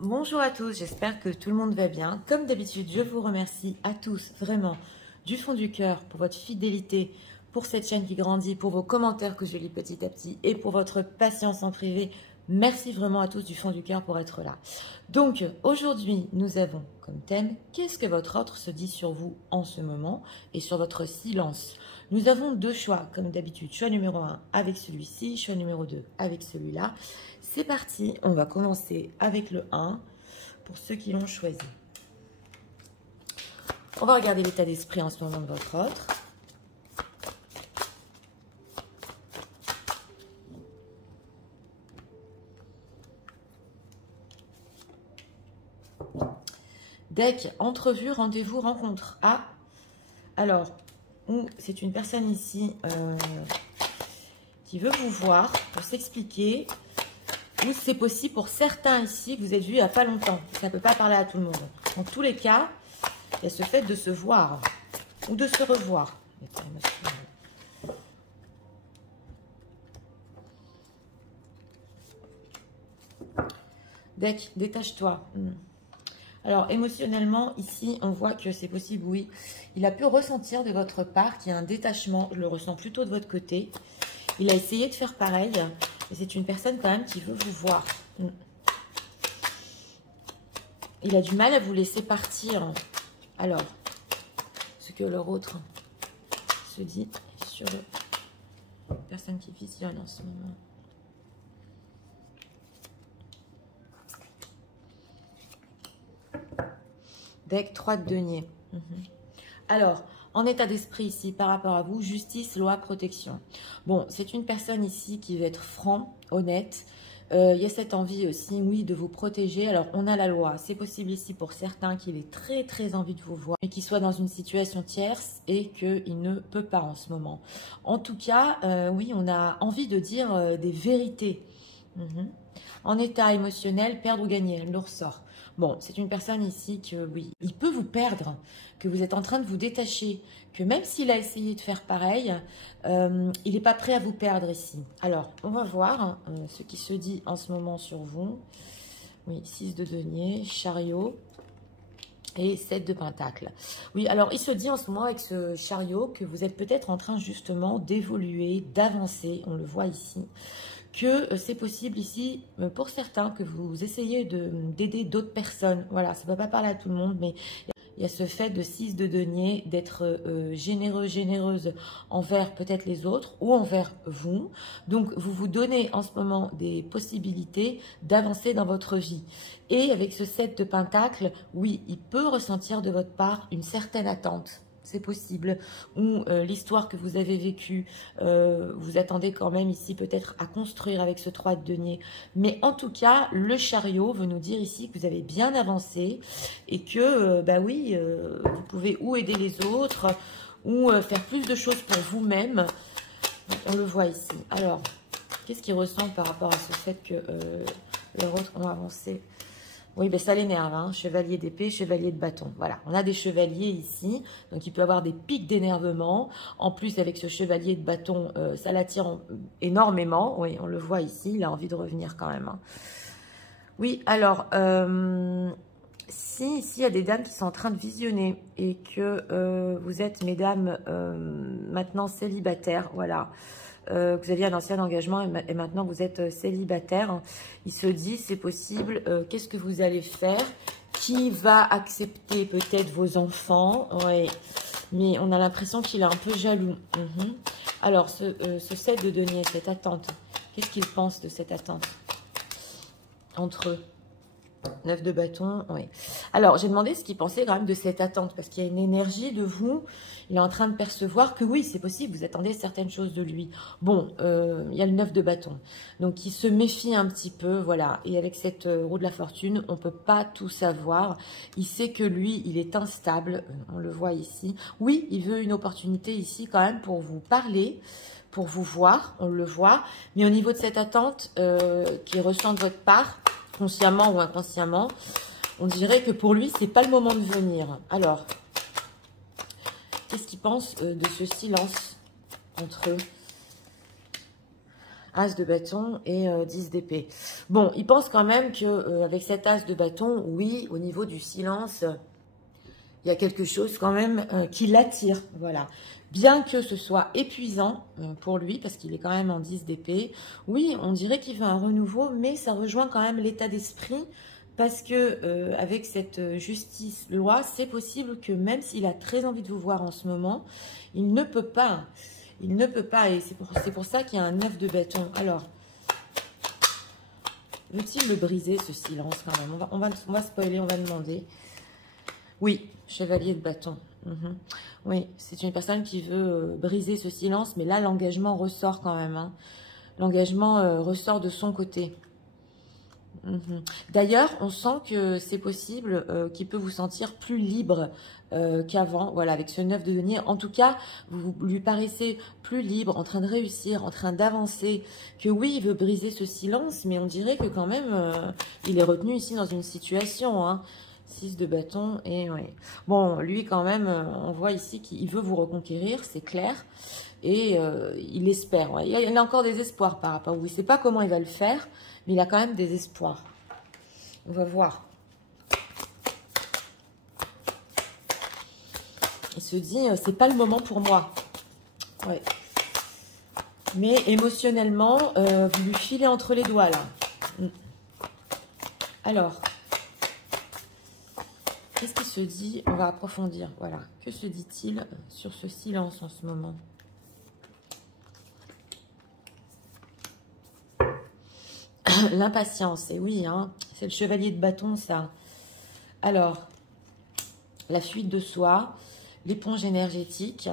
Bonjour à tous, j'espère que tout le monde va bien. Comme d'habitude, je vous remercie à tous vraiment du fond du cœur pour votre fidélité, pour cette chaîne qui grandit, pour vos commentaires que je lis petit à petit et pour votre patience en privé. Merci vraiment à tous du fond du cœur pour être là. Donc aujourd'hui, nous avons comme thème « Qu'est-ce que votre autre se dit sur vous en ce moment ?» et sur votre silence. Nous avons deux choix, comme d'habitude. Choix numéro 1 avec celui-ci, choix numéro 2 avec celui-là. C'est parti, on va commencer avec le 1 pour ceux qui l'ont choisi. On va regarder l'état d'esprit en ce moment de votre autre. Deck, entrevue, rendez-vous, rencontre. Ah, alors, c'est une personne ici qui veut vous voir pour s'expliquer. Ou c'est possible pour certains ici que vous êtes vus il n'y a pas longtemps. Ça ne peut pas parler à tout le monde. En tous les cas, il y a ce fait de se voir ou de se revoir. Deck, détache-toi. Alors, émotionnellement, ici, on voit que c'est possible, oui. Il a pu ressentir de votre part qu'il y a un détachement. Je le ressens plutôt de votre côté. Il a essayé de faire pareil. Et c'est une personne quand même qui veut vous voir. Il a du mal à vous laisser partir. Alors, ce que leur autre se dit sur la personne qui visionne en ce moment. Deck 3 de denier. Alors, en état d'esprit ici, par rapport à vous, justice, loi, protection. Bon, c'est une personne ici qui va être franc, honnête. Il y a cette envie aussi, oui, de vous protéger. Alors, on a la loi. C'est possible ici pour certains qu'il ait très, très envie de vous voir, mais qu'il soit dans une situation tierce et qu'il ne peut pas en ce moment. En tout cas, oui, on a envie de dire des vérités. En état émotionnel, perdre ou gagner, elle me le ressort. Bon, c'est une personne ici que, oui, il peut vous perdre, que vous êtes en train de vous détacher, que même s'il a essayé de faire pareil, il n'est pas prêt à vous perdre ici. Alors, on va voir ce qui se dit en ce moment sur vous. Oui, 6 de denier, chariot et 7 de pentacle. Oui, alors il se dit en ce moment avec ce chariot que vous êtes peut-être en train justement d'évoluer, d'avancer, on le voit ici. Que c'est possible ici, pour certains, que vous essayez d'aider d'autres personnes. Voilà, ça ne va pas parler à tout le monde, mais il y a ce fait de 6 de denier, d'être généreux, généreuse envers peut-être les autres ou envers vous. Donc, vous vous donnez en ce moment des possibilités d'avancer dans votre vie. Et avec ce 7 de pentacle, oui, il peut ressentir de votre part une certaine attente. C'est possible, ou l'histoire que vous avez vécue, vous attendez quand même ici peut-être à construire avec ce 3 de denier. Mais en tout cas, le chariot veut nous dire ici que vous avez bien avancé et que, bah oui, vous pouvez ou aider les autres ou faire plus de choses pour vous-même. On le voit ici. Alors, qu'est-ce qu'il ressent par rapport à ce fait que les autres ont avancé ? Oui, ben ça l'énerve, hein. Chevalier d'épée, chevalier de bâton. Voilà, on a des chevaliers ici, donc il peut avoir des pics d'énervement. En plus, avec ce chevalier de bâton, ça l'attire énormément. Oui, on le voit ici, il a envie de revenir quand même. Hein. Oui, alors, si ici il y a des dames qui sont en train de visionner et que vous êtes, mesdames, maintenant célibataires, voilà. Vous aviez un ancien engagement et maintenant vous êtes célibataire. Il se dit, c'est possible, qu'est-ce que vous allez faire? Qui va accepter peut-être vos enfants? Oui, mais on a l'impression qu'il est un peu jaloux. Alors, ce 7 de denier, cette attente, qu'est-ce qu'il pense de cette attente entre eux? 9 de bâton, oui. Alors, j'ai demandé ce qu'il pensait quand même de cette attente, parce qu'il y a une énergie de vous. Il est en train de percevoir que oui, c'est possible, vous attendez certaines choses de lui. Bon, il y a le 9 de bâton. Donc, il se méfie un petit peu, voilà. Et avec cette roue de la fortune, on ne peut pas tout savoir. Il sait que lui, il est instable, on le voit ici. Oui, il veut une opportunité ici quand même pour vous parler, pour vous voir, on le voit. Mais au niveau de cette attente qu'il ressent de votre part, consciemment ou inconsciemment, on dirait que pour lui, c'est pas le moment de venir. Alors, qu'est-ce qu'il pense de ce silence entre eux? As de bâton et 10 d'épée. Bon, il pense quand même que avec cet as de bâton, oui, au niveau du silence, il y a quelque chose quand même qui l'attire, voilà. Bien que ce soit épuisant pour lui, parce qu'il est quand même en 10 d'épée, oui, on dirait qu'il veut un renouveau, mais ça rejoint quand même l'état d'esprit, parce que avec cette justice loi, c'est possible que même s'il a très envie de vous voir en ce moment, il ne peut pas. Il ne peut pas, et c'est pour ça qu'il y a un 9 de bâton. Alors, veut-il le briser, ce silence, quand même? On va spoiler, on va demander. Oui, chevalier de bâton. Oui, c'est une personne qui veut briser ce silence, mais là, l'engagement ressort quand même. Hein. L'engagement ressort de son côté. D'ailleurs, on sent que c'est possible qu'il peut vous sentir plus libre qu'avant. Voilà, avec ce 9 de denier. En tout cas, vous lui paraissez plus libre, en train de réussir, en train d'avancer. Que oui, il veut briser ce silence, mais on dirait que quand même, il est retenu ici dans une situation. Hein. 6 de bâton et ouais. Bon, lui quand même, on voit ici qu'il veut vous reconquérir, c'est clair. Et il espère. Ouais. Il a encore des espoirs par rapport à vous. Il ne sait pas comment il va le faire, mais il a quand même des espoirs. On va voir. Il se dit, c'est pas le moment pour moi. Ouais. Mais émotionnellement, vous lui filez entre les doigts là. Alors, qu'est-ce qu'il se dit? On va approfondir. Voilà. Que se dit-il sur ce silence en ce moment? L'impatience, et oui, hein, c'est le chevalier de bâton, ça. Alors, la fuite de soi, l'éponge énergétique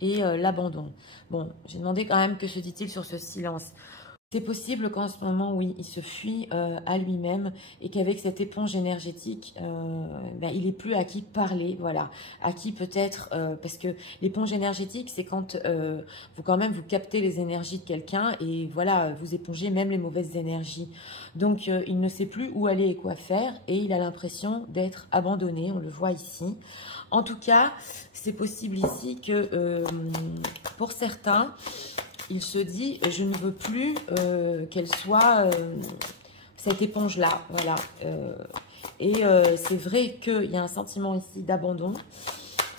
et l'abandon. Bon, j'ai demandé quand même que se dit-il sur ce silence. C'est possible qu'en ce moment, oui, il se fuit à lui-même et qu'avec cette éponge énergétique, il n'est plus à qui parler, voilà, à qui peut-être, parce que l'éponge énergétique, c'est quand vous captez les énergies de quelqu'un et voilà, vous épongez même les mauvaises énergies. Donc, il ne sait plus où aller et quoi faire et il a l'impression d'être abandonné, on le voit ici. En tout cas, c'est possible ici que pour certains, il se dit, je ne veux plus qu'elle soit cette éponge-là. Voilà. C'est vrai qu'il y a un sentiment ici d'abandon,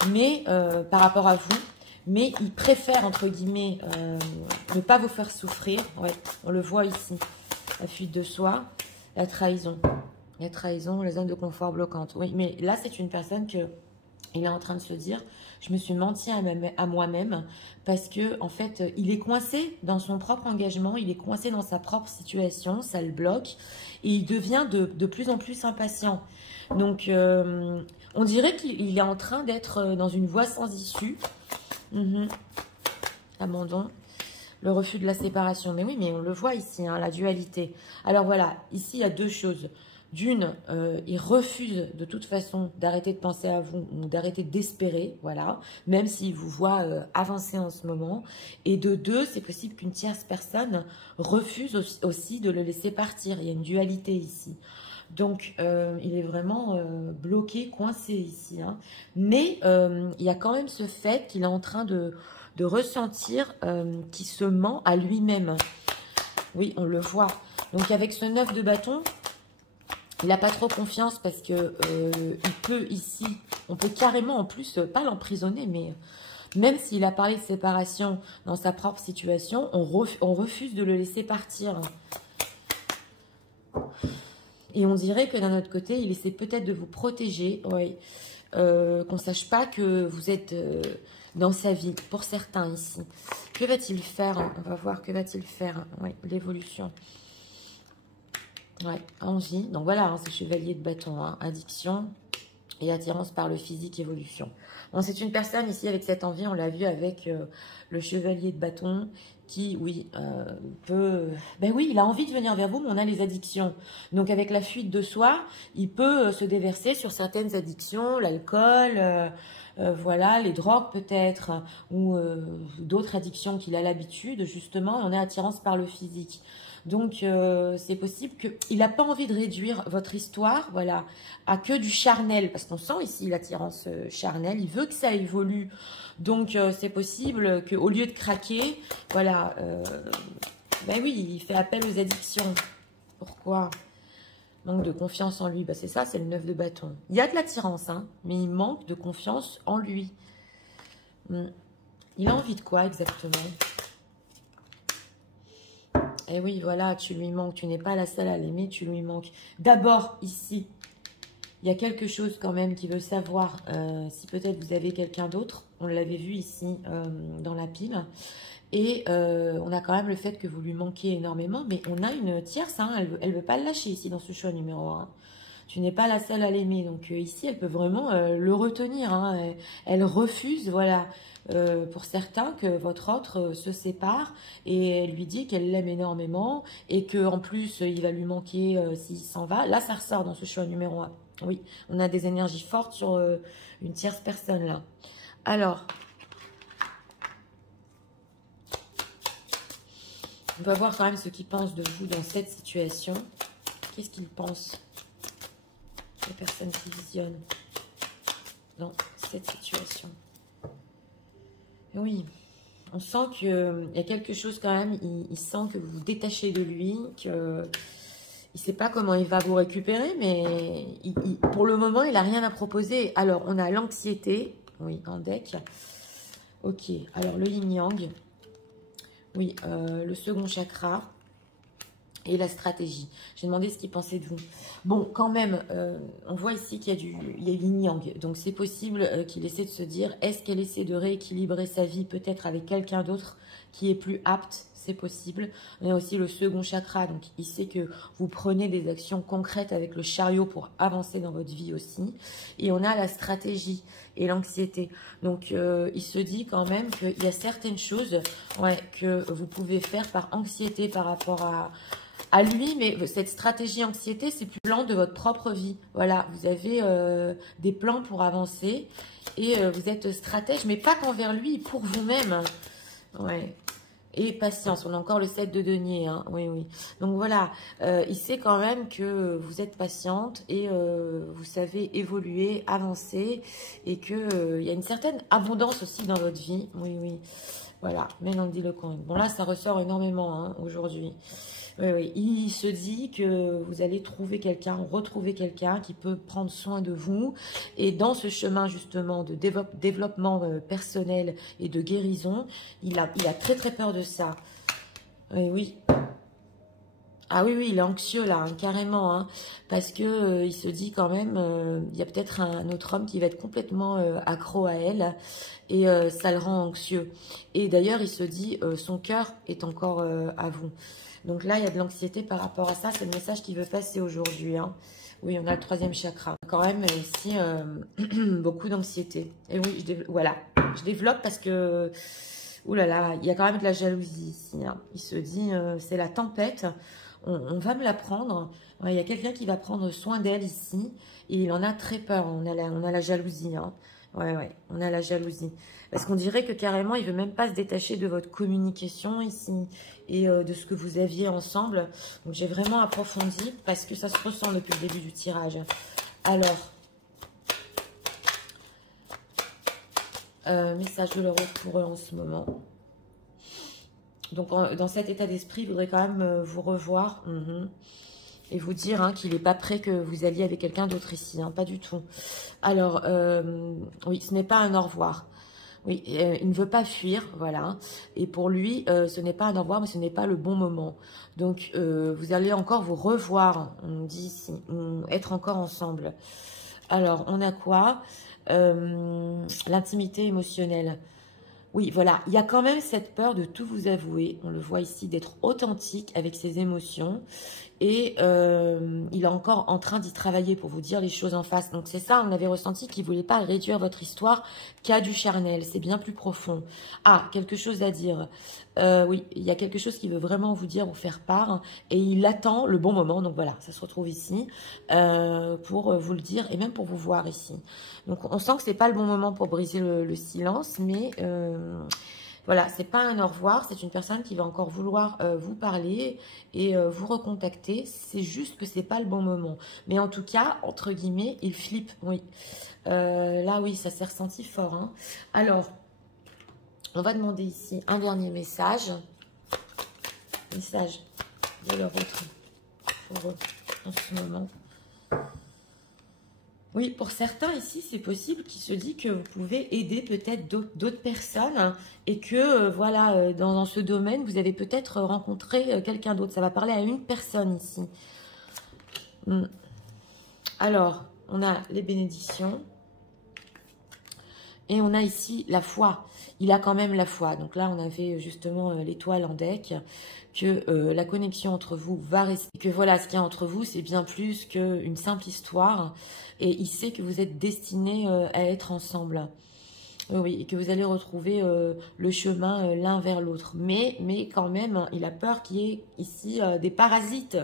mais par rapport à vous, mais il préfère, entre guillemets, ne pas vous faire souffrir. Ouais, on le voit ici. La fuite de soi, la trahison. La trahison, la zone de confort bloquante. Oui, mais là, c'est une personne que il est en train de se dire, je me suis menti à moi-même parce que en fait, il est coincé dans son propre engagement, il est coincé dans sa propre situation, ça le bloque et il devient de plus en plus impatient. Donc, on dirait qu'il est en train d'être dans une voie sans issue. Abandon. Le refus de la séparation. Mais oui, mais on le voit ici, hein, la dualité. Alors voilà, ici, il y a deux choses. D'une, il refuse de toute façon d'arrêter de penser à vous ou d'arrêter d'espérer, voilà, même s'il vous voit avancer en ce moment. Et de deux, c'est possible qu'une tierce personne refuse aussi de le laisser partir. Il y a une dualité ici. Donc, il est vraiment bloqué, coincé ici. Hein. Mais il y a quand même ce fait qu'il est en train de ressentir qu'il se ment à lui-même. Oui, on le voit. Donc, avec ce 9 de bâton, il n'a pas trop confiance parce que il peut ici, on peut carrément en plus, pas l'emprisonner, mais même s'il a parlé de séparation dans sa propre situation, on refuse de le laisser partir. Et on dirait que d'un autre côté, il essaie peut-être de vous protéger, oui, qu'on ne sache pas que vous êtes dans sa vie, pour certains ici. Que va-t-il faire? On va voir, que va-t-il faire? Oui, l'évolution. Ouais, envie. Donc voilà, hein, c'est chevalier de bâton, hein, addiction et attirance par le physique, évolution. Bon, c'est une personne ici avec cette envie, on l'a vu avec le chevalier de bâton qui, oui, peut... Ben oui, il a envie de venir vers vous, mais on a les addictions. Donc avec la fuite de soi, il peut se déverser sur certaines addictions, l'alcool, voilà, les drogues peut-être, ou d'autres addictions qu'il a l'habitude, justement, on a attirance par le physique. Donc, c'est possible qu'il n'a pas envie de réduire votre histoire, voilà, à que du charnel, parce qu'on sent ici l'attirance charnelle, il veut que ça évolue. Donc, c'est possible qu'au lieu de craquer, voilà, Ben oui, il fait appel aux addictions. Pourquoi? Manque de confiance en lui. Ben c'est ça, c'est le 9 de bâton. Il y a de l'attirance, hein, mais il manque de confiance en lui. Il a envie de quoi exactement? Eh oui, voilà, tu lui manques. Tu n'es pas la seule à l'aimer, tu lui manques. D'abord, ici, il y a quelque chose quand même qui veut savoir si peut-être vous avez quelqu'un d'autre. On l'avait vu ici dans la pile. Et on a quand même le fait que vous lui manquez énormément. Mais on a une tierce, hein, elle veut pas le lâcher ici dans ce choix numéro 1. Tu n'es pas la seule à l'aimer. Donc ici, elle peut vraiment le retenir. Hein. Elle refuse, voilà, pour certains, que votre autre se sépare. Et elle lui dit qu'elle l'aime énormément. Et qu'en plus, il va lui manquer s'il s'en va. Là, ça ressort dans ce choix numéro 1. Oui, on a des énergies fortes sur une tierce personne là. Alors, on va voir quand même ce qu'il pense de vous dans cette situation. Qu'est-ce qu'il pense, les personnes qui visionnent dans cette situation? Oui, on sent qu'il y a quelque chose quand même. Il sent que vous vous détachez de lui, que... Il ne sait pas comment il va vous récupérer, mais pour le moment, il n'a rien à proposer. Alors, on a l'anxiété. Oui, en deck. Ok, alors le yin-yang. Oui, le second chakra. Et la stratégie. J'ai demandé ce qu'il pensait de vous. Bon, quand même, on voit ici qu'il y a yin-yang. Donc, c'est possible qu'il essaie de se dire, est-ce qu'elle essaie de rééquilibrer sa vie peut-être avec quelqu'un d'autre qui est plus apte? C'est possible. On a aussi le second chakra. Donc, il sait que vous prenez des actions concrètes avec le chariot pour avancer dans votre vie aussi. Et on a la stratégie et l'anxiété. Donc, il se dit quand même qu'il y a certaines choses que vous pouvez faire par anxiété par rapport à lui, mais cette stratégie anxiété, c'est plus plan de votre propre vie. Voilà, vous avez des plans pour avancer et vous êtes stratège, mais pas qu'envers lui, pour vous-même. Ouais. Et patience, on a encore le 7 de denier, hein. Oui, oui. Donc voilà, il sait quand même que vous êtes patiente et vous savez évoluer, avancer et qu'il y a une certaine abondance aussi dans votre vie. Oui, oui. Voilà, Menandi le coin. Bon là, ça ressort énormément hein, aujourd'hui. Oui, oui. Il se dit que vous allez trouver quelqu'un, retrouver quelqu'un qui peut prendre soin de vous. Et dans ce chemin justement de développement personnel et de guérison, il a très très peur de ça. Oui, oui. Ah oui, oui, il est anxieux là, hein, carrément, hein, parce que il se dit quand même, il y a peut-être un autre homme qui va être complètement accro à elle et ça le rend anxieux. Et d'ailleurs, il se dit, son cœur est encore à vous. Donc là, il y a de l'anxiété par rapport à ça. C'est le message qu'il veut passer aujourd'hui. Hein. Oui, on a le troisième chakra. Quand même, ici, beaucoup d'anxiété. Et oui, voilà. Je développe parce que... Ouh là là, il y a quand même de la jalousie ici. Hein. Il se dit, c'est la tempête. On va me la prendre. Il y a quelqu'un qui va prendre soin d'elle ici. Et il en a très peur. On a la jalousie. Hein. Ouais, on a la jalousie. Parce qu'on dirait que carrément, il ne veut même pas se détacher de votre communication ici et de ce que vous aviez ensemble. Donc, j'ai vraiment approfondi parce que ça se ressent depuis le début du tirage. Alors, message de l'euro pour eux en ce moment. Donc, dans cet état d'esprit, il voudrait quand même vous revoir et vous dire hein, qu'il n'est pas prêt que vous alliez avec quelqu'un d'autre ici. Hein, pas du tout. Alors, oui, ce n'est pas un au revoir. Oui, il ne veut pas fuir, voilà. Et pour lui, ce n'est pas un au revoir, mais ce n'est pas le bon moment. Donc, vous allez encore vous revoir, on dit ici, être encore ensemble. Alors, on a quoi? L'intimité émotionnelle. Oui, voilà, il y a quand même cette peur de tout vous avouer. On le voit ici, d'être authentique avec ses émotions. Et il est encore en train d'y travailler pour vous dire les choses en face. Donc c'est ça, on avait ressenti qu'il ne voulait pas réduire votre histoire qu'à du charnel. C'est bien plus profond. Ah, quelque chose à dire. Oui, il y a quelque chose qu'il veut vraiment vous dire, vous faire part. Et il attend le bon moment. Donc voilà, ça se retrouve ici pour vous le dire et même pour vous voir ici. Donc on sent que ce n'est pas le bon moment pour briser le silence, mais... voilà, c'est pas un au revoir, c'est une personne qui va encore vouloir vous parler et vous recontacter. C'est juste que c'est pas le bon moment. Mais en tout cas, entre guillemets, il flippe, oui. Là, oui, ça s'est ressenti fort. Hein. Alors, on va demander ici un dernier message message de leur autre pour eux en ce moment. Oui, pour certains ici, c'est possible qu'il se dit que vous pouvez aider peut-être d'autres personnes et que, voilà, dans ce domaine, vous avez peut-être rencontré quelqu'un d'autre. Ça va parler à une personne ici. Alors, on a les bénédictions et on a ici la foi. Il a quand même la foi. Donc là, on avait justement l'étoile en deck, que la connexion entre vous va rester. Que voilà, ce qu'il y a entre vous, c'est bien plus qu'une simple histoire. Et il sait que vous êtes destinés à être ensemble. Oui, et que vous allez retrouver le chemin l'un vers l'autre. Mais quand même, il a peur qu'il y ait ici des parasites,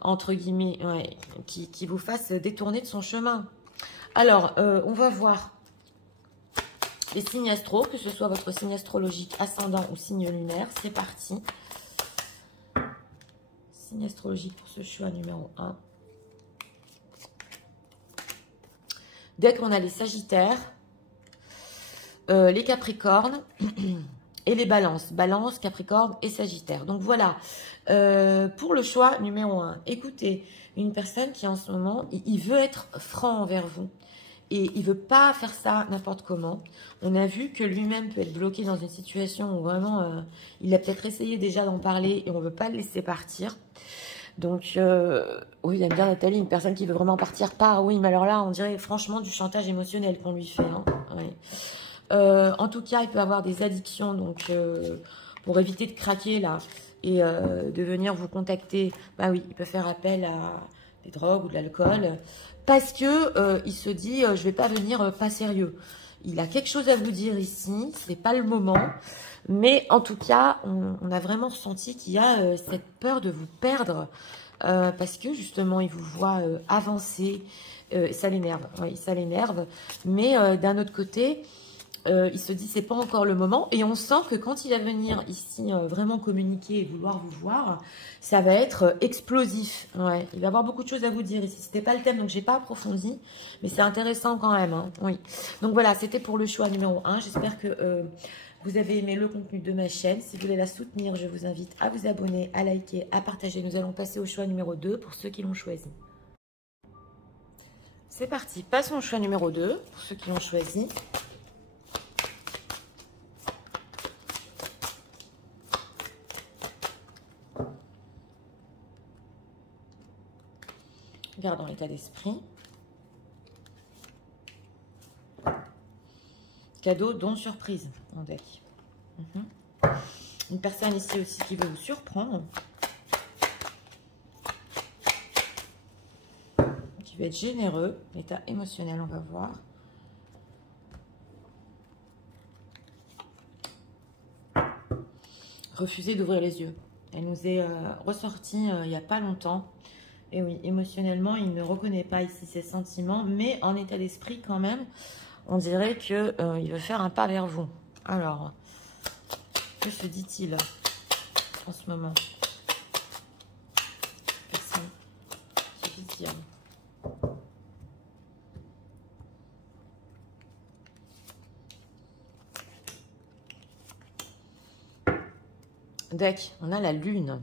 entre guillemets, ouais, qui vous fassent détourner de son chemin. Alors, on va voir les signes astro, que ce soit votre signe astrologique, ascendant ou signe lunaire. C'est parti. Signe astrologique pour ce choix numéro 1. Dès qu'on a les Sagittaires, les Capricornes et les Balances. Balance, Capricorne et Sagittaire. Donc voilà, pour le choix numéro 1. Écoutez, une personne qui en ce moment, il veut être franc envers vous. Et il ne veut pas faire ça n'importe comment. On a vu que lui-même peut être bloqué dans une situation où vraiment, il a peut-être essayé déjà d'en parler et on ne veut pas le laisser partir. Donc, oui, il aime bien Nathalie, une personne qui veut vraiment partir part. Oui, mais alors là, on dirait franchement du chantage émotionnel qu'on lui fait. Hein. Ouais. En tout cas, il peut avoir des addictions. Donc, pour éviter de craquer là et de venir vous contacter, bah oui, il peut faire appel à des drogues ou de l'alcool. Parce que il se dit, je vais pas venir pas sérieux. Il a quelque chose à vous dire ici, c'est pas le moment. Mais en tout cas, on a vraiment ressenti qu'il y a cette peur de vous perdre. Parce que justement, il vous voit avancer. Ça l'énerve, oui, ça l'énerve. Mais d'un autre côté, il se dit c'est pas encore le moment. Et on sent que quand il va venir ici vraiment communiquer et vouloir vous voir, ça va être explosif. Ouais, il va avoir beaucoup de choses à vous dire ici. C'était pas le thème, donc j'ai pas approfondi. Mais c'est intéressant quand même. Hein, oui. Donc voilà, c'était pour le choix numéro 1. J'espère que vous avez aimé le contenu de ma chaîne. Si vous voulez la soutenir, je vous invite à vous abonner, à liker, à partager. Nous allons passer au choix numéro 2 pour ceux qui l'ont choisi. C'est parti. Passons au choix numéro 2 pour ceux qui l'ont choisi. Gardons l'état d'esprit. Cadeau, don, surprise en deck. Une personne ici aussi qui veut vous surprendre. Qui veut être généreux. L'état émotionnel, on va voir. Refuser d'ouvrir les yeux. Elle nous est ressortie il n'y a pas longtemps. Et oui, émotionnellement, il ne reconnaît pas ici ses sentiments, mais en état d'esprit quand même, on dirait qu'il veut faire un pas vers vous. Alors, que se dit-il en ce moment? Personne. Que se dit-il? Deck, on a la lune.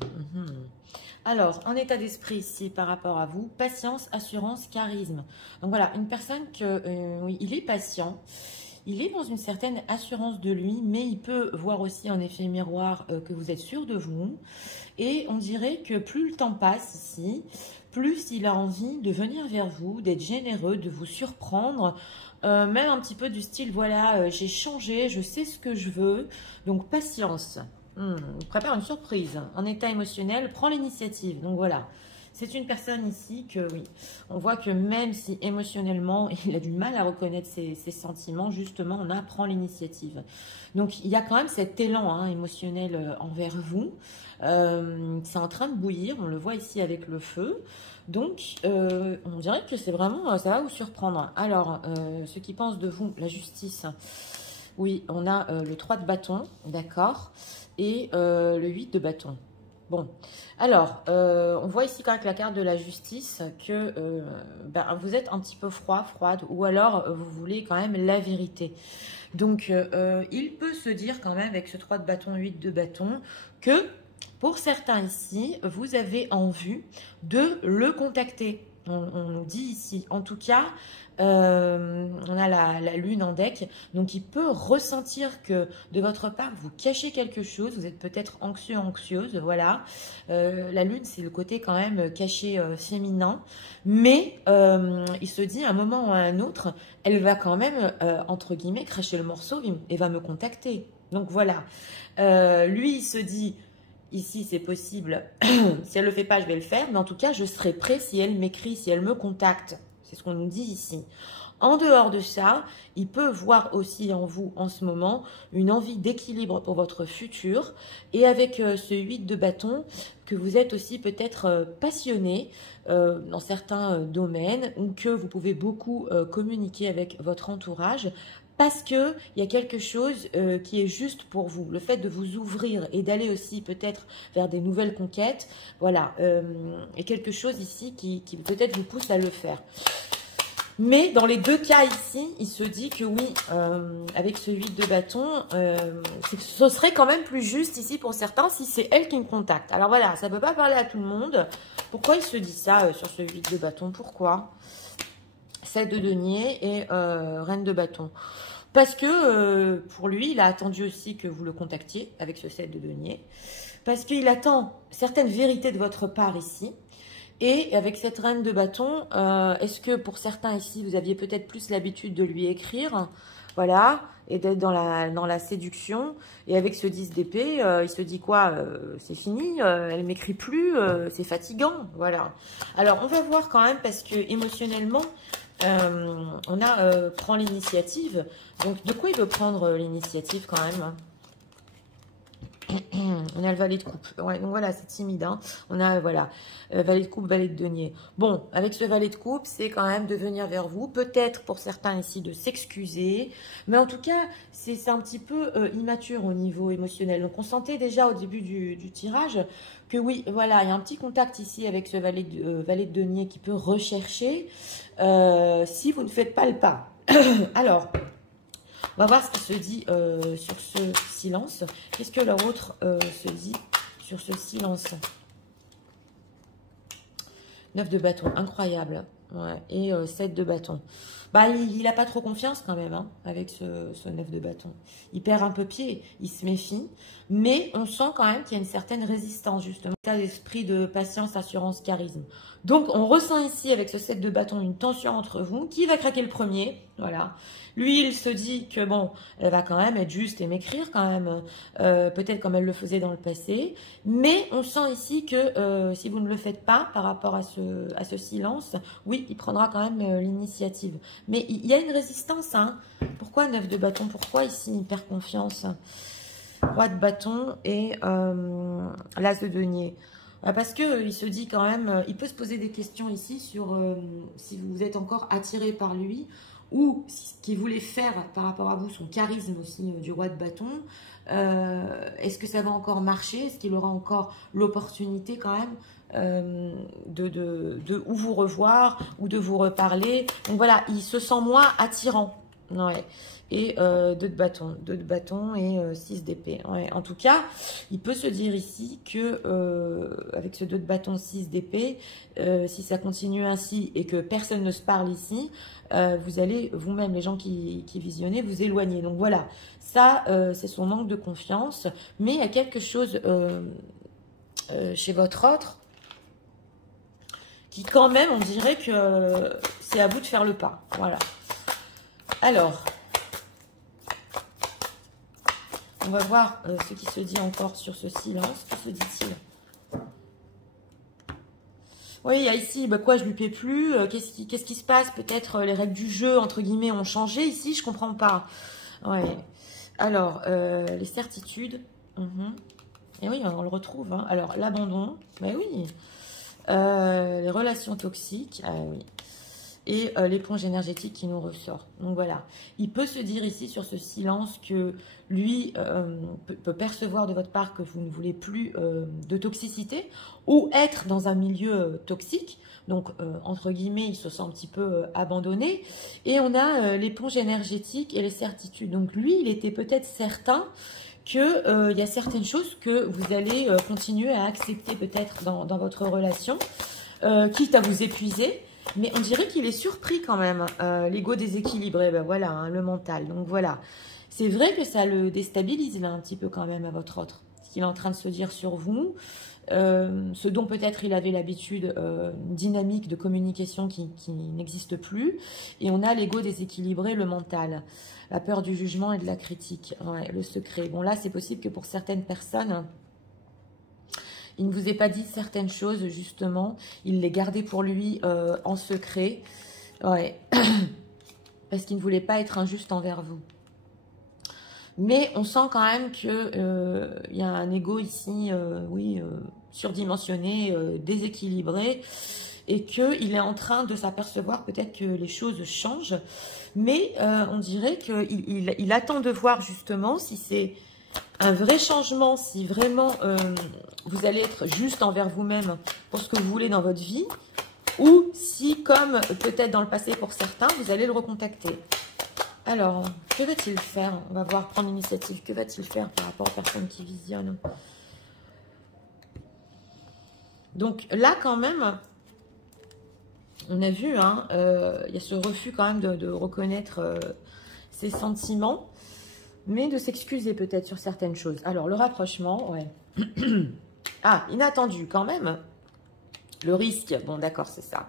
Alors, en état d'esprit ici par rapport à vous, patience, assurance, charisme. Donc voilà, une personne oui, il est patient, il est dans une certaine assurance de lui, mais il peut voir aussi en effet miroir que vous êtes sûr de vous. Et on dirait que plus le temps passe ici, plus il a envie de venir vers vous, d'être généreux, de vous surprendre. Même un petit peu du style, voilà, j'ai changé, je sais ce que je veux, donc patience. Prépare une surprise. En état émotionnel, prends l'initiative. Donc voilà, c'est une personne ici que oui, on voit que même si émotionnellement il a du mal à reconnaître ses sentiments, justement on apprend l'initiative. Donc il y a quand même cet élan émotionnel envers vous. C'est en train de bouillir, on le voit ici avec le feu. Donc on dirait que c'est vraiment, ça va vous surprendre. Alors ceux qui pensent de vous, la justice. Oui, on a le 3 de bâton, d'accord, et le 8 de bâton. Bon, alors, on voit ici avec la carte de la justice que vous êtes un petit peu froide, ou alors vous voulez quand même la vérité. Donc, il peut se dire quand même avec ce 3 de bâton, 8 de bâton, que pour certains ici, vous avez en vue de le contacter. On nous dit ici, en tout cas, on a la lune en deck, donc il peut ressentir que de votre part, vous cachez quelque chose, vous êtes peut-être anxieux, anxieuse, voilà. La lune, c'est le côté quand même caché féminin, mais il se dit à un moment ou à un autre, elle va quand même, entre guillemets, cracher le morceau et va me contacter. Donc voilà, lui, il se dit... Ici, c'est possible. Si elle ne le fait pas, je vais le faire. Mais en tout cas, je serai prêt si elle m'écrit, si elle me contacte. C'est ce qu'on nous dit ici. En dehors de ça, il peut voir aussi en vous, en ce moment, une envie d'équilibre pour votre futur. Et avec ce 8 de bâton, que vous êtes aussi peut-être passionné dans certains domaines, ou que vous pouvez beaucoup communiquer avec votre entourage, parce qu'il y a quelque chose qui est juste pour vous. Le fait de vous ouvrir et d'aller aussi peut-être vers des nouvelles conquêtes, voilà, est quelque chose ici qui peut-être vous pousse à le faire. Mais dans les deux cas ici, il se dit que oui, avec ce 8 de bâton, ce serait quand même plus juste ici pour certains si c'est elle qui me contacte. Alors voilà, ça ne peut pas parler à tout le monde. Pourquoi il se dit ça sur ce 8 de bâton? Pourquoi 7 de denier et reine de bâton. Parce que pour lui, il a attendu aussi que vous le contactiez avec ce 7 de denier. Parce qu'il attend certaines vérités de votre part ici. Et avec cette reine de bâton, est-ce que pour certains ici, vous aviez peut-être plus l'habitude de lui écrire, voilà, et d'être dans la séduction. Et avec ce 10 d'épée, il se dit quoi? C'est fini, elle m'écrit plus, c'est fatigant, voilà. Alors, on va voir quand même parce que émotionnellement, on a prend l'initiative. Donc, de quoi il veut prendre l'initiative quand même? On a le valet de coupe. Ouais, donc voilà, c'est timide. Hein. On a, voilà, valet de coupe, valet de denier. Bon, avec ce valet de coupe, c'est quand même de venir vers vous. Peut-être pour certains ici de s'excuser. Mais en tout cas, c'est un petit peu immature au niveau émotionnel. Donc, on sentait déjà au début du tirage que oui, voilà, il y a un petit contact ici avec ce valet de denier qui peut rechercher si vous ne faites pas le pas. Alors... on va voir ce qui se dit sur ce silence. Qu'est-ce que l'autre se dit sur ce silence? 9 de bâton, incroyable. Ouais. Et 7 de bâton. Bah, il n'a pas trop confiance quand même, hein, avec ce 9 de bâton. Il perd un peu pied, il se méfie. Mais on sent quand même qu'il y a une certaine résistance, justement. État d'esprit de patience, assurance, charisme. Donc, on ressent ici, avec ce 7 de bâton, une tension entre vous. Qui va craquer le premier? Voilà. Lui, il se dit que, bon, elle va quand même être juste et m'écrire quand même. Peut-être comme elle le faisait dans le passé. Mais on sent ici que si vous ne le faites pas par rapport à ce silence, oui, il prendra quand même l'initiative. Mais il y a une résistance. Hein. Pourquoi 9 de bâton? Pourquoi ici il perd confiance? Roi de bâton et l'as de denier. Parce qu'il se dit quand même, il peut se poser des questions ici sur si vous êtes encore attiré par lui ou ce qu'il voulait faire par rapport à vous, son charisme aussi du roi de bâton. Est-ce que ça va encore marcher? Est-ce qu'il aura encore l'opportunité quand même de ou vous revoir ou de vous reparler? Donc voilà, il se sent moins attirant. Ouais. Et 2 de bâton et 6 d'épée. Ouais. En tout cas, il peut se dire ici que avec ce 2 de bâton, 6 d'épée, si ça continue ainsi et que personne ne se parle ici, vous allez vous-même, les gens qui visionnez, vous éloigner. Donc voilà, ça c'est son manque de confiance. Mais il y a quelque chose chez votre autre qui quand même, on dirait que c'est à vous de faire le pas. Voilà. Alors... on va voir ce qui se dit encore sur ce silence. Que se dit-il? Oui, il y a ici, bah quoi, je lui plais plus. Qu'est-ce qui se passe? Peut-être les règles du jeu, entre guillemets, ont changé ici. Je comprends pas. Ouais. Alors, les certitudes. Et oui, on le retrouve. Hein. Alors, l'abandon. Mais oui. Les relations toxiques. Ah oui. Et l'éponge énergétique qui nous ressort. Donc voilà, il peut se dire ici sur ce silence que lui peut percevoir de votre part que vous ne voulez plus de toxicité ou être dans un milieu toxique. Donc, entre guillemets, il se sent un petit peu abandonné. Et on a l'éponge énergétique et les certitudes. Donc lui, il était peut-être certain qu'il y a certaines choses que vous allez continuer à accepter peut-être dans votre relation, quitte à vous épuiser. Mais on dirait qu'il est surpris quand même, l'ego déséquilibré, ben voilà, hein, le mental. Donc voilà, c'est vrai que ça le déstabilise là un petit peu quand même à votre autre. Ce qu'il est en train de se dire sur vous, ce dont peut-être il avait l'habitude, une dynamique de communication qui n'existe plus. Et on a l'ego déséquilibré, le mental, la peur du jugement et de la critique, ouais, le secret. Bon là, c'est possible que pour certaines personnes, il ne vous ait pas dit certaines choses, justement. Il les gardait pour lui en secret. Ouais. Parce qu'il ne voulait pas être injuste envers vous. Mais on sent quand même qu'il y a un ego ici, oui, surdimensionné, déséquilibré. Et qu'il est en train de s'apercevoir peut-être que les choses changent. Mais on dirait qu'il attend de voir justement si c'est un vrai changement, si vraiment vous allez être juste envers vous-même pour ce que vous voulez dans votre vie, ou si, comme peut-être dans le passé pour certains, vous allez le recontacter. Alors, que va-t-il faire? On va voir, prendre l'initiative. Que va-t-il faire par rapport aux personnes qui visionnent? Donc là, quand même, on a vu, hein, il y a ce refus quand même de reconnaître ses sentiments. Mais de s'excuser peut-être sur certaines choses. Alors, le rapprochement, ouais. Ah, inattendu quand même. Le risque, bon d'accord, c'est ça.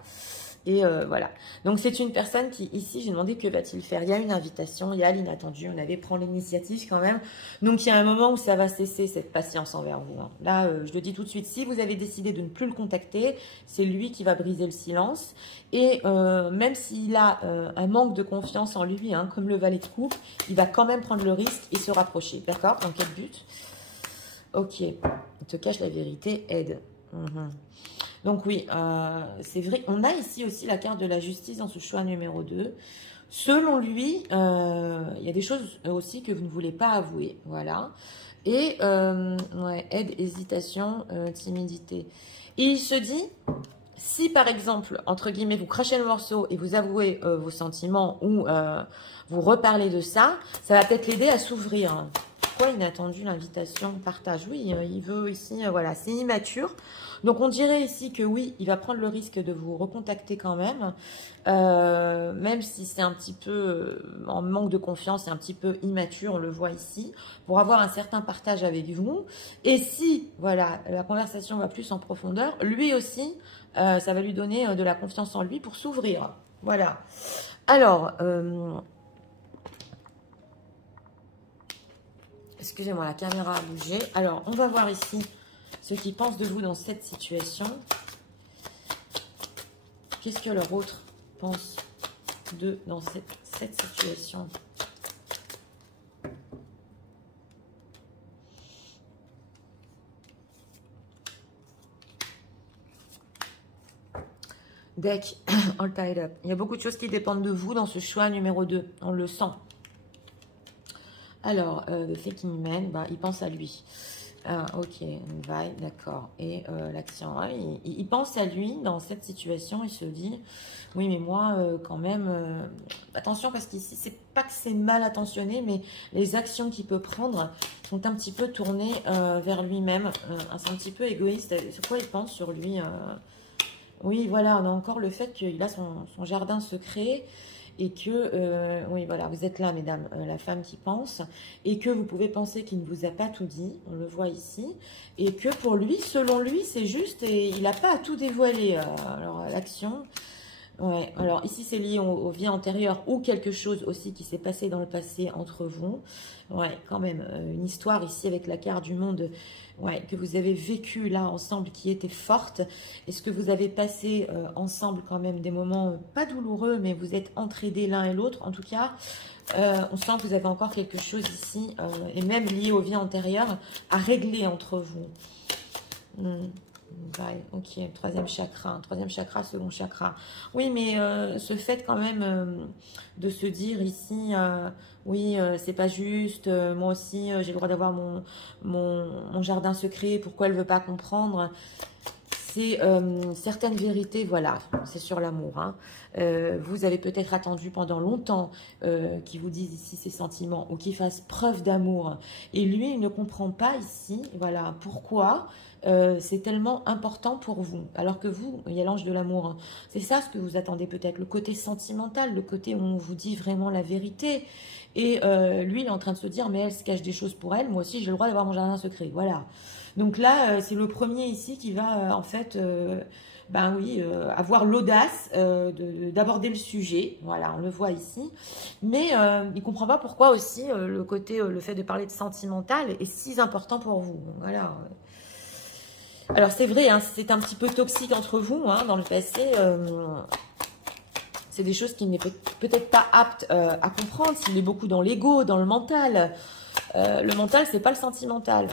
Et voilà. Donc, c'est une personne qui, ici, j'ai demandé que va-t-il faire. Il y a une invitation, il y a l'inattendu. On avait pris l'initiative quand même. Donc, il y a un moment où ça va cesser cette patience envers vous. Hein. Là, je le dis tout de suite, si vous avez décidé de ne plus le contacter, c'est lui qui va briser le silence. Et même s'il a un manque de confiance en lui, hein, comme le valet de coupe, il va quand même prendre le risque et se rapprocher. D'accord? Dans quel but? Ok. Il te cache la vérité, aide. Donc oui, c'est vrai. On a ici aussi la carte de la justice dans ce choix numéro 2. Selon lui, il y a des choses aussi que vous ne voulez pas avouer. Voilà. Et ouais, aide, hésitation, timidité. Et il se dit, si par exemple, entre guillemets, vous crachez le morceau et vous avouez vos sentiments ou vous reparlez de ça, ça va peut-être l'aider à s'ouvrir. Pourquoi inattendu l'invitation, partage? Oui, il veut ici, voilà, c'est immature. Donc, on dirait ici que oui, il va prendre le risque de vous recontacter quand même si c'est un petit peu en manque de confiance et un petit peu immature, on le voit ici, pour avoir un certain partage avec vous. Et si, voilà, la conversation va plus en profondeur, lui aussi, ça va lui donner de la confiance en lui pour s'ouvrir. Voilà. Alors, excusez-moi, la caméra a bougé. Alors, on va voir ici ce qu'ils pensent de vous dans cette situation. Qu'est-ce que leur autre pense d'eux dans cette situation? Deck, all tied up. Il y a beaucoup de choses qui dépendent de vous dans ce choix numéro 2. On le sent. Alors, le fait qu'il mène, bah, il pense à lui. Ok, bye, d'accord. Et l'action, ouais, il pense à lui dans cette situation. Il se dit, oui, mais moi, quand même, attention, parce qu'ici, c'est pas que c'est mal intentionné, mais les actions qu'il peut prendre sont un petit peu tournées vers lui-même. C'est un petit peu égoïste. Sur quoi il pense sur lui? Oui, voilà, on a encore le fait qu'il a son jardin secret. Et que, oui, voilà, vous êtes là, mesdames, la femme qui pense, et que vous pouvez penser qu'il ne vous a pas tout dit, on le voit ici, et que pour lui, selon lui, c'est juste, et il n'a pas à tout dévoiler. Alors, l'action, ouais, alors ici, c'est lié aux vies antérieures, ou quelque chose aussi qui s'est passé dans le passé entre vous. Ouais, quand même, une histoire ici avec la carte du monde, ouais, que vous avez vécu là ensemble qui était forte. Est-ce que vous avez passé ensemble quand même des moments pas douloureux, mais vous êtes entraidés l'un et l'autre. En tout cas, on sent que vous avez encore quelque chose ici, et même lié aux vies antérieures, à régler entre vous. Bye. Ok, troisième chakra, second chakra. Oui, mais ce fait quand même de se dire ici, oui, c'est pas juste, moi aussi j'ai le droit d'avoir mon jardin secret, pourquoi elle veut pas comprendre? c'est certaines vérités, voilà, c'est sur l'amour. Hein. Vous avez peut-être attendu pendant longtemps qu'il vous dise ici ses sentiments ou qu'il fasse preuve d'amour. Et lui, il ne comprend pas ici, voilà, pourquoi c'est tellement important pour vous. Alors que vous, il y a l'ange de l'amour. Hein. C'est ça ce que vous attendez peut-être, le côté sentimental, le côté où on vous dit vraiment la vérité. Et lui, il est en train de se dire, mais elle se cache des choses pour elle, moi aussi j'ai le droit d'avoir mon jardin secret. Voilà. Donc là, c'est le premier ici qui va en fait, ben oui, avoir l'audace d'aborder le sujet. Voilà, on le voit ici. Mais il ne comprend pas pourquoi aussi le côté, le fait de parler de sentimental est si important pour vous. Voilà. Alors c'est vrai, hein, c'est un petit peu toxique entre vous hein, dans le passé. C'est des choses qu'il n'est peut-être pas apte à comprendre. S'il est beaucoup dans l'ego, dans le mental. Le mental, c'est pas le sentimental.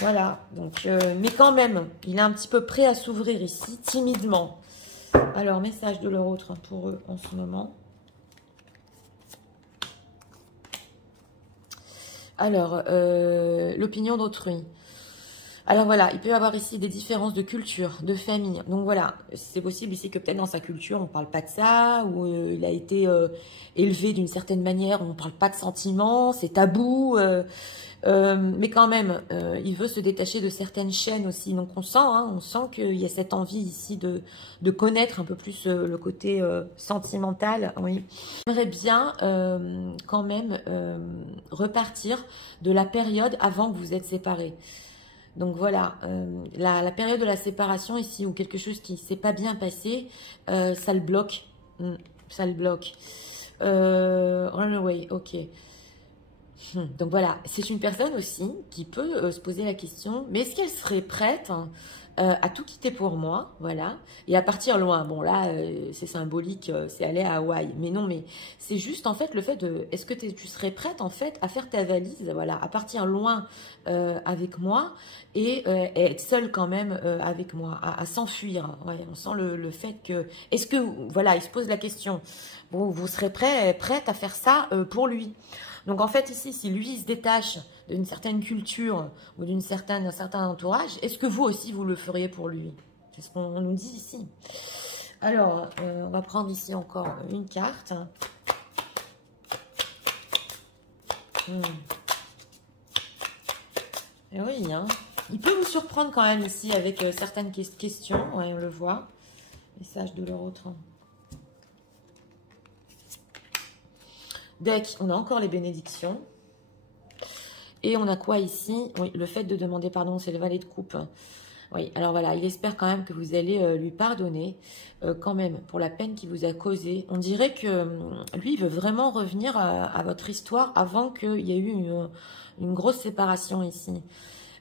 Voilà, donc, mais quand même, il est un petit peu prêt à s'ouvrir ici, timidement. Alors, message de leur autre pour eux en ce moment. Alors, l'opinion d'autrui. Alors voilà, il peut y avoir ici des différences de culture, de famille. Donc voilà, c'est possible ici que peut-être dans sa culture, on ne parle pas de ça, ou il a été élevé d'une certaine manière, on ne parle pas de sentiments, c'est tabou. Mais quand même, il veut se détacher de certaines chaînes aussi. Donc on sent qu'il y a cette envie ici de connaître un peu plus le côté sentimental. Oui. J'aimerais bien quand même repartir de la période avant que vous êtes séparés. Donc voilà, la période de la séparation ici, où quelque chose qui ne s'est pas bien passé, ça le bloque. Ça le bloque. Runaway, ok. Donc voilà, c'est une personne aussi qui peut se poser la question, mais est-ce qu'elle serait prête à tout quitter pour moi, voilà, et à partir loin. Bon là, c'est symbolique, c'est aller à Hawaï, mais non, mais c'est juste en fait le fait de, est-ce que tu serais prête en fait à faire ta valise, voilà, à partir loin avec moi et être seule quand même avec moi, à s'enfuir. Ouais, on sent le fait que, est-ce que, voilà, il se pose la question, bon, vous serez prête à faire ça pour lui. Donc en fait ici, si lui il se détache d'une certaine culture ou d'un certain entourage, est-ce que vous aussi vous le feriez pour lui? C'est ce qu'on nous dit ici. Alors, on va prendre ici encore une carte. Et oui, hein. Il peut vous surprendre quand même ici avec certaines questions. Ouais, on le voit. Message de leur autre. Deck, on a encore les bénédictions. Et on a quoi ici? Oui, le fait de demander pardon, c'est le valet de coupe. Oui, alors voilà, il espère quand même que vous allez lui pardonner quand même pour la peine qu'il vous a causée. On dirait que lui, il veut vraiment revenir à votre histoire avant qu'il y ait eu une grosse séparation ici.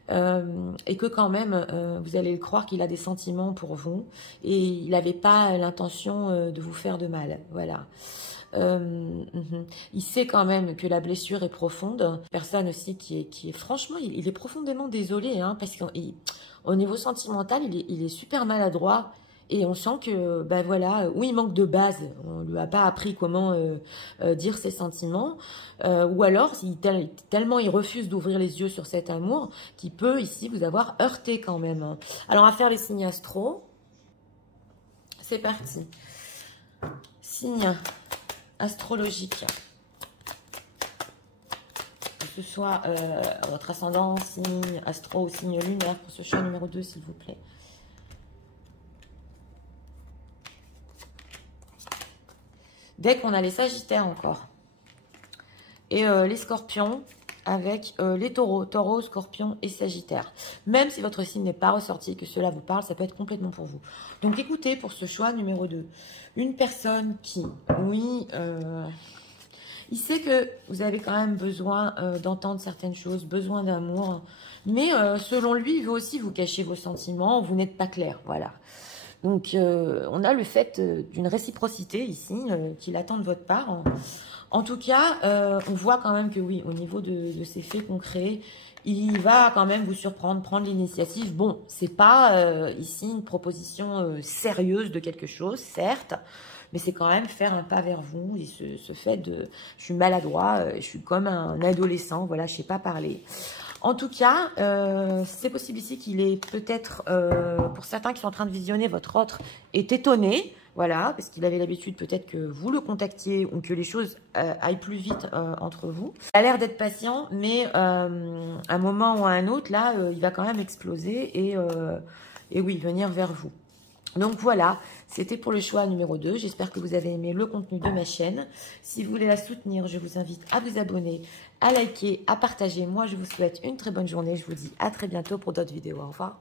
Et que quand même, vous allez le croire qu'il a des sentiments pour vous et il n'avait pas l'intention de vous faire de mal. Voilà. Il sait quand même que la blessure est profonde. Personne aussi qui est franchement, il est profondément désolé, hein, parce qu'au niveau sentimental, il est super maladroit. Et on sent que, ben voilà, où il manque de base, on lui a pas appris comment dire ses sentiments, ou alors, tellement il refuse d'ouvrir les yeux sur cet amour, qu'il peut ici vous avoir heurté quand même. Alors, on va faire les signes astro. C'est parti. Signe astrologique. Que ce soit votre ascendant, signe astro ou signe lunaire, pour ce choix numéro 2, s'il vous plaît. Dès qu'on a les sagittaires encore. Et les scorpions avec les taureaux. Taureaux, scorpions et sagittaires. Même si votre signe n'est pas ressorti, que cela vous parle, ça peut être complètement pour vous. Donc écoutez, pour ce choix numéro 2, une personne qui, oui, il sait que vous avez quand même besoin d'entendre certaines choses, besoin d'amour. Mais selon lui, il veut aussi vous cacher vos sentiments, vous n'êtes pas clair, voilà. Donc, on a le fait d'une réciprocité ici, qu'il attend de votre part. En tout cas, on voit quand même que oui, au niveau de ces faits concrets, il va quand même vous surprendre, prendre l'initiative. Bon, c'est pas ici une proposition sérieuse de quelque chose, certes, mais c'est quand même faire un pas vers vous. Et ce fait de, je suis maladroit, je suis comme un adolescent, voilà, je sais pas parler. En tout cas, c'est possible ici qu'il est peut-être, pour certains qui sont en train de visionner votre autre, est étonné. Voilà, parce qu'il avait l'habitude peut-être que vous le contactiez ou que les choses aillent plus vite entre vous. Il a l'air d'être patient, mais à un moment ou à un autre, là, il va quand même exploser et oui, venir vers vous. Donc voilà, c'était pour le choix numéro 2. J'espère que vous avez aimé le contenu de ma chaîne. Si vous voulez la soutenir, je vous invite à vous abonner, à liker, à partager. Moi, je vous souhaite une très bonne journée. Je vous dis à très bientôt pour d'autres vidéos. Au revoir.